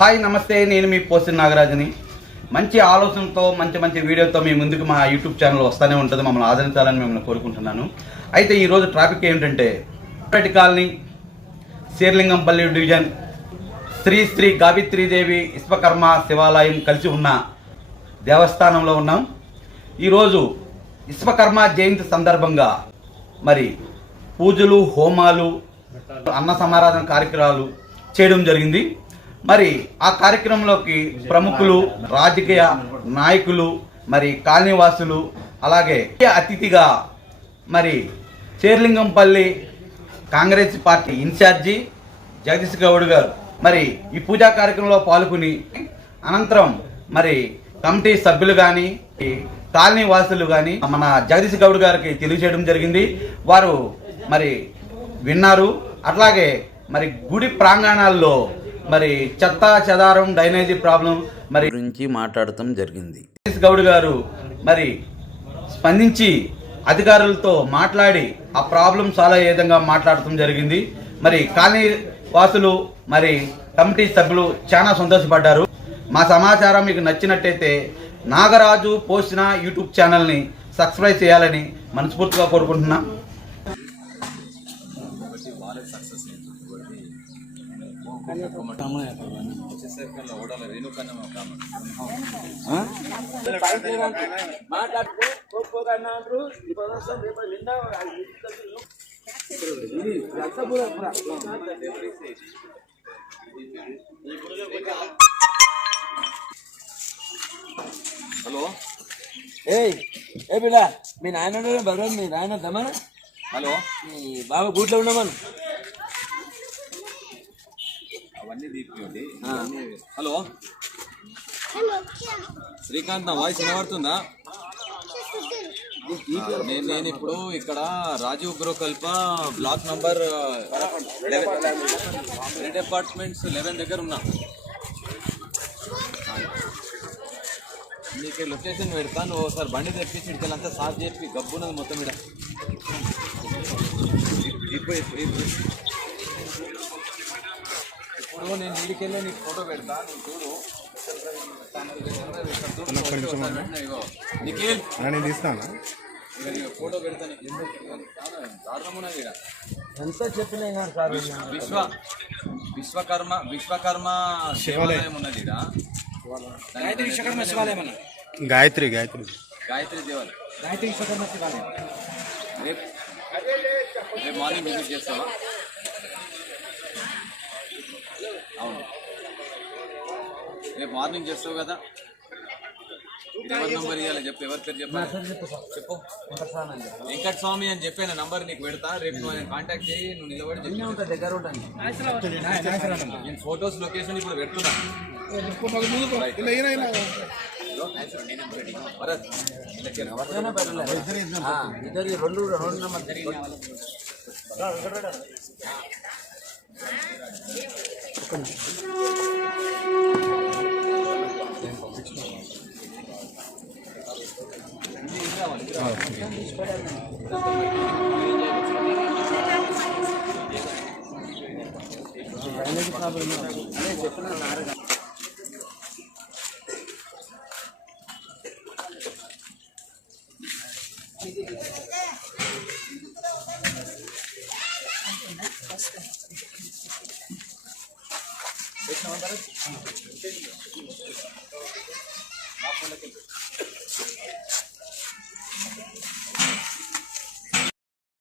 Hi నమస్తే నేను మీ పోసిన నాగరాజుని. మంచి ఆలోచనతో మంచి మంచి వీడియోతో మీ ముందుకు మా యూట్యూబ్ ఛానల్ వస్తూనే ఉంటుంది మమ్మల్ని ఆదరించాలని మిమ్మల్ని కోరుకుంటున్నాను. అయితే ఈరోజు ట్రాఫిక్ ఏమిటంటే రెడ్డి కాలనీ శీర్లింగంపల్లి డివిజన్ శ్రీ శ్రీ గావిత్రీదేవి విశ్వకర్మ శివాలయం కలిసి ఉన్న దేవస్థానంలో ఉన్నాం. ఈరోజు విశ్వకర్మ జయంతి సందర్భంగా మరి పూజలు హోమాలు అన్న సమారాధన కార్యక్రమాలు చేయడం జరిగింది. మరి ఆ కార్యక్రమంలోకి ప్రముఖులు రాజకీయ నాయకులు మరి కాలనీవాసులు అలాగే అతిథిగా మరి Serilingampally Congress party in charge Jagadish Goud గారు మరి ఈ పూజా కార్యక్రమంలో పాల్గొని అనంతరం మరి కమిటీ సభ్యులు కానీ కాలనీ వాసులు కానీ మన జగదీష్ గౌడ్ గారికి తెలియజేయడం జరిగింది. వారు మరి విన్నారు. అట్లాగే మరి గుడి ప్రాంగణాల్లో మరి చెత్త చెదారం డ్రైనేజీ ప్రాబ్లం మరి గురించి మాట్లాడటం జరిగింది. గౌడ్ గారు మరి స్పందించి అధికారులతో మాట్లాడి ఆ ప్రాబ్లం సాల్వ్ అయ్యే విధంగా మాట్లాడటం జరిగింది. మరి కాలనీ వాసులు మరి కమిటీ సభ్యులు చాలా సంతోషపడ్డారు. మా సమాచారం మీకు నచ్చినట్టయితే నాగరాజు పోసిన యూట్యూబ్ ఛానల్ని సబ్స్క్రైబ్ చేయాలని మనస్ఫూర్తిగా కోరుకుంటున్నాం. హలో ఏయ్ ఏ బిడ్డ మీ నాయన భగవాన్ మీ నాయన దమన? హలో. మీ బాబా గూట్లో ఉండమను. హలో? శ్రీకాంత్ నా వాయిస్ వినబడుతుందా? నేను నేను ఇప్పుడు ఇక్కడ Rajiv Gruhakalpa block number red apartments eleven దగ్గర ఉన్నా. నీకు లొకేషన్ పెడతా నువ్వు ఒకసారి బండి తెప్పించి ఇక్కడంతా సాఫ్ చెప్పి గబ్బున్నది మొత్తం ఇక్కడ ఇప్పుడు ఇప్పుడు. ఇప్పుడు నేను ఇంటికెళ్ళి నీకు ఫోటో పెడతా నువ్వు చూడు. ఇగో, నిఖిల్. నేను తీస్తాను? ఫోటో పెడతా దారుణమున్నది ఈడ. ఎంత చెప్పినా సార్. విశ్వ విశ్వకర్మ విశ్వకర్మ శివాలయం. ఉన్నది ఈడ. గాయత్రి విశ్వకర్మ శివాలయం అన్న. గాయత్రి గాయత్రి. గాయత్రి దేవాలయం. గాయత్రి విశ్వకర్మ శివాలయం. రేపు రేపు మార్నింగ్ విజిట్ చేస్తావా? అవును. రేపు మార్నింగ్ చేస్తావు కదా? ఎవరి నంబర్ ఇవ్వాలి చెప్పు ఎవరి పేరు చెప్పాలి? చెప్పు వెంకట స్వామి అని చెప్పిన నంబర్ నీకు పెడతా. రేపు నువ్వు కాంటాక్ట్ చేయి నువ్వు నిలబడి చెప్పు. ఉంటా దగ్గర ఉంటాను నేను ఫొటోస్ లొకేషన్ ఇప్పుడు పెడుతున్నా. ఇద్దరు రెండు రెండు నెంబర్ పంపించుకోండి చెప్పిన Thank you. 啊，对。